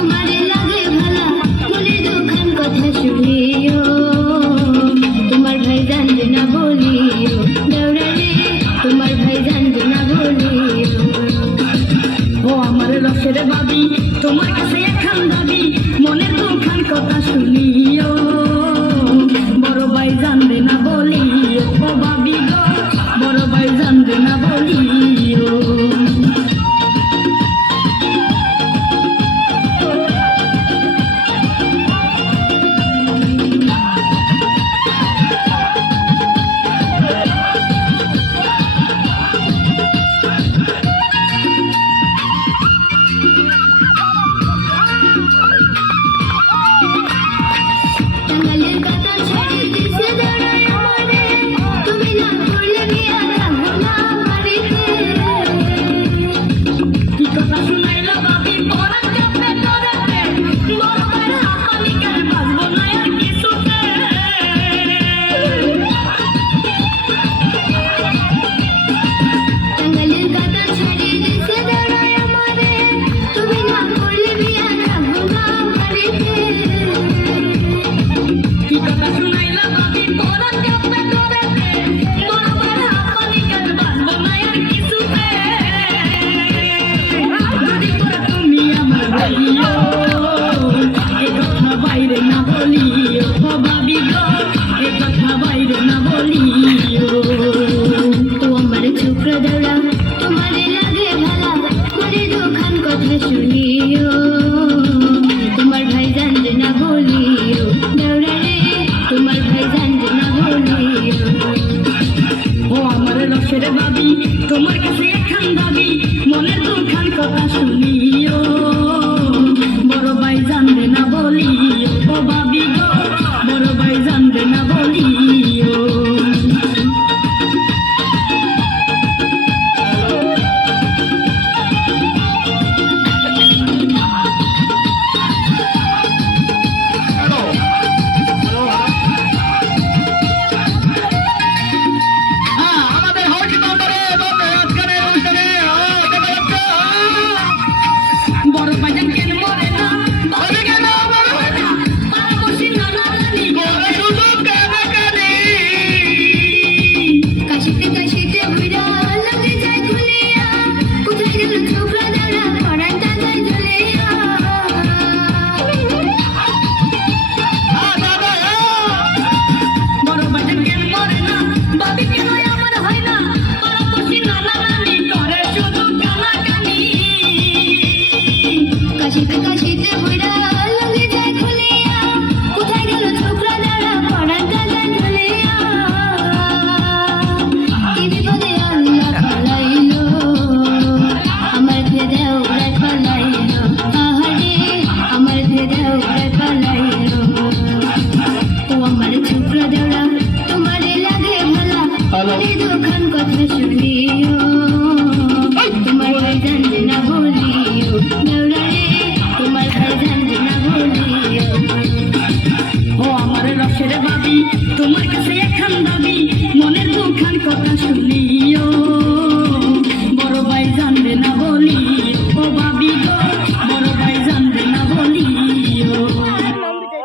তোমারে লাগে ভালা মনের দুখান কথা শুনিও তোমার ভাই জানবে না বলিও দেওরা রে তোমার ভাই জানবে না বলিও ও আমার রসের বাবি তোমার কাছে এখন দাবি মনের দুখান কথা শুনিও বড় ভাই জানবে না বলিও ও বাবি গো বড় ভাই জানবে না বলিও টাঙ্গালের কথা ছেড়ে দিছে দেওরা আমারে তুমি না করলে বিয়া থাকবো না বাড়িতে কি কথা শুনাইলো বাবি পরান কাপে তোরাতে বড় ভাই হাঁপানি করে বাজবো না আর কিছুতে টাঙ্গালের কথা ছেড়ে দিছে দেওরা আমারে তুমি না করলে বিয়া থাকবো না বাড়িতে কি কথা শুনাইলো বাবি পরান কাপে তোরাতে বড় ভাই হাঁপানি করে বাজবো না আর কিছুতে যদি করে তুমি আমার বলিও এ কথা বাইরে না বলিও ও বাবি গো এ কথা বাইরে না বলিও ও আমার ছোকরা দেওরা তোমারে লাগে ভালা মনের দুখান কথা শুনিও তোমার ভাই জানবে না বলিও দেওরা রে তোমার ভাই জানবে না বলিও ও আমার রসের বাবি তোমার কাছে এখন দাবি মনের দুখান কথা শুনিও বড় ভাই জানবে না বলিও ও বাবি গো বড় ভাই জানবে না বলিও আমাদের হট বাজারে আজকের অনুষ্ঠানে বড় বাজার কেন মরে না বলে কেন বড় হয় না পাড়া বসি নানা নানি বলে শুধু কানে কানে কাশিতে কাশিতে বুড়া লাগে যায় খুলিয়া কোথায় গেল ছোকরা দেওরা পড়ার টাকায় ঝুলিয়া বড় বাজার কেন মরে না বাবি কেন আমার হয় না পাড়া বসি নানা নানি করে শুধু কানা কানি কাশিতে কাশিতে বুড়া লাগে যায় খুলিয়া কোথায় গেল ছোকরা দেওরা পড়ার টাকায় ঝুলিয়া কি বিপদে আল্লাহ ফলাইলো আমার ভেদেও উড়ায় ফলাইলো আহারে আমার ভেদেও উড়ায় ফলাইলো ও আমার ছোকরা দেওরা তোমারে লাগে ভালা মনের দুখান কথা শুনিও তোমার ভাই জানবে না বলিও দেওরা রে তোমার ভাই জানবে না বলিও ও আমার রসের বাবি তোমার কাছে এখন দাবি মনের দুখান কথা শুনি